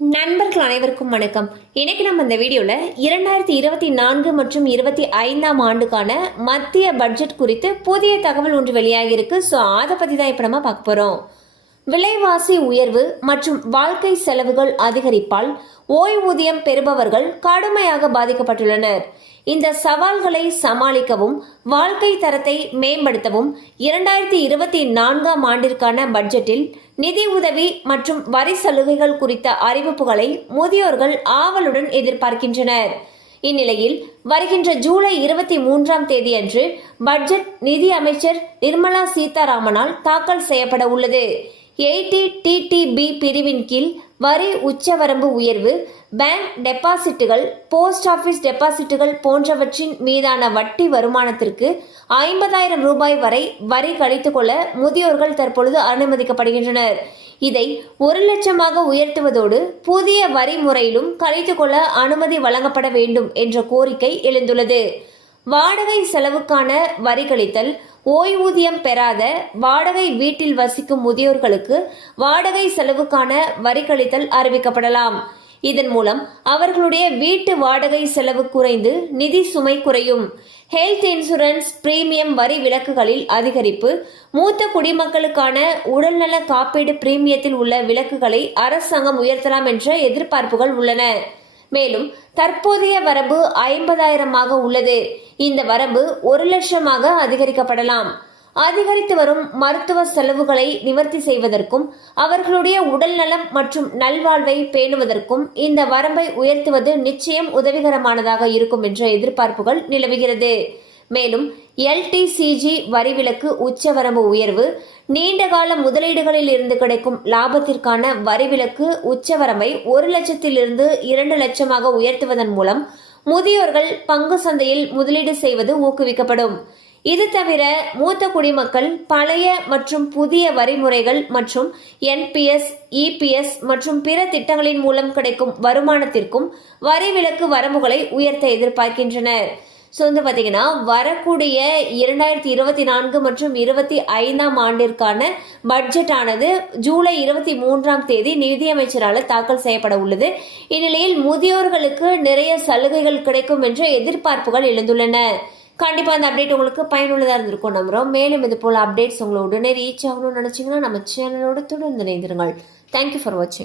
நண்பர்கள் அனைவருக்கும் வணக்கம். இன்னைக்கு நம்ம இந்த வீடியோவில் இரண்டாயிரத்தி இருபத்தி நான்கு மற்றும் இருபத்தி ஐந்தாம் ஆண்டுக்கான மத்திய பட்ஜெட் குறித்து புதிய தகவல் ஒன்று வெளியாகியிருக்கு. ஸோ அதை பற்றி தான் இப்போ நம்ம பார்க்க போகிறோம் விலைவாசி உயர்வு மற்றும் வாழ்க்கை செலவுகள் அதிகரிப்பால் ஓய்வூதியம் பெறுபவர்கள் கடுமையாக பாதிக்கப்பட்டுள்ளனர். இந்த சவால்களை சமாளிக்கவும் வாழ்க்கை தரத்தை மேம்படுத்தவும் இரண்டாயிரத்தி இருபத்தி நான்காம் ஆண்டிற்கான பட்ஜெட்டில் நிதி உதவி மற்றும் வரி சலுகைகள் குறித்த அறிவிப்புகளை முதியோர்கள் ஆவலுடன் எதிர்பார்க்கின்றனர். இந்நிலையில் வருகின்ற ஜூலை இருபத்தி மூன்றாம் தேதியன்று பட்ஜெட் நிதி அமைச்சர் நிர்மலா சீதாராமனால் தாக்கல் செய்யப்பட உள்ளது. எயிட்டி டிடிபி பிரிவின் கீழ் வரி உச்சவரம்பு உயர்வு பேங்க் டெபாசிட்டுகள் போஸ்ட் ஆஃபீஸ் டெபாசிட்டுகள் போன்றவற்றின் மீதான வட்டி வருமானத்திற்கு ஐம்பதாயிரம் ரூபாய் வரை வரி கழித்துக்கொள்ள முதியோர்கள் தற்பொழுது அனுமதிக்கப்படுகின்றனர். இதை ஒரு லட்சமாக உயர்த்துவதோடு புதிய வரி முறையிலும் கழித்துக்கொள்ள அனுமதி வழங்கப்பட வேண்டும் என்ற கோரிக்கை எழுந்துள்ளது. வாடகை செலவுக்கான வரி கழித்தல் ஓய்வூதியம் பெறாத வாடகை வீட்டில் வசிக்கும் முதியோர்களுக்கு வாடகை செலவுக்கான வரி கழித்தல் அறிவிக்கப்படலாம். இதன் மூலம் அவர்களுடைய வீட்டு வாடகை செலவு குறைந்து நிதி சுமை குறையும். ஹெல்த் இன்சூரன்ஸ் பிரீமியம் வரி விலக்குகளில் அதிகரிப்பு மூத்த குடிமக்களுக்கான உடல்நல காப்பீடு பிரீமியத்தில் உள்ள விலக்குகளை அரசாங்கம் உயர்த்தலாம் என்ற எதிர்பார்ப்புகள் உள்ளன. மேலும் தற்போதைய வரம்பு ஐம்பதாயிரமாக உள்ளது. இந்த வரம்பு ஒரு லட்சமாக அதிகரிக்கப்படலாம். அதிகரித்து வரும் மருத்துவ செலவுகளை நிவர்த்தி செய்வதற்கும் அவர்களுடைய உடல் நலம் மற்றும் நல்வாழ்வை பேணுவதற்கும் இந்த வரம்பை உயர்த்துவது நிச்சயம் உதவிகரமானதாக இருக்கும் என்ற எதிர்பார்ப்புகள் நிலவுகிறது. மேலும் எல்டிசிஜி வரிவிலக்கு உச்சவரம்பு உயர்வு நீண்டகால முதலீடுகளில் இருந்து கிடைக்கும் லாபத்திற்கான வரிவிலக்கு உச்சவரம்பை ஒரு லட்சத்திலிருந்து இரண்டு லட்சமாக உயர்த்துவதன் மூலம் முதியோர்கள் பங்கு சந்தையில் முதலீடு செய்வது ஊக்குவிக்கப்படும். இது தவிர மூத்த குடிமக்கள் பழைய மற்றும் புதிய வரிமுறைகள் மற்றும் என்பிஎஸ் இபிஎஸ் மற்றும் பிற திட்டங்களின் மூலம் கிடைக்கும் வருமானத்திற்கும் வரி விலக்கு வரம்புகளை உயர்த்த எதிர்பார்க்கின்றனர். ஸோ வந்து பார்த்தீங்கன்னா வரக்கூடிய இரண்டாயிரத்தி இருபத்தி நான்கு மற்றும் இருபத்தி ஐந்தாம் ஆண்டிற்கான பட்ஜெட் ஆனது ஜூலை இருபத்தி மூன்றாம் தேதி நிதியமைச்சரால் தாக்கல் செய்யப்பட உள்ளது. இந்நிலையில் முதியோர்களுக்கு நிறைய சலுகைகள் கிடைக்கும் என்ற எதிர்பார்ப்புகள் எழுந்துள்ளன. கண்டிப்பாக அந்த அப்டேட் உங்களுக்கு பயனுள்ளதாக இருந்திருக்கும் நம்புகிறோம் மேலும் இது போல் அப்டேட்ஸ் உங்களை உடனே ரீச் ஆகணும்னு நினச்சிங்கன்னா நம்ம சேனலோட தொடர்ந்து இணைந்திருங்கள். தேங்க்யூ ஃபார் வாட்சிங்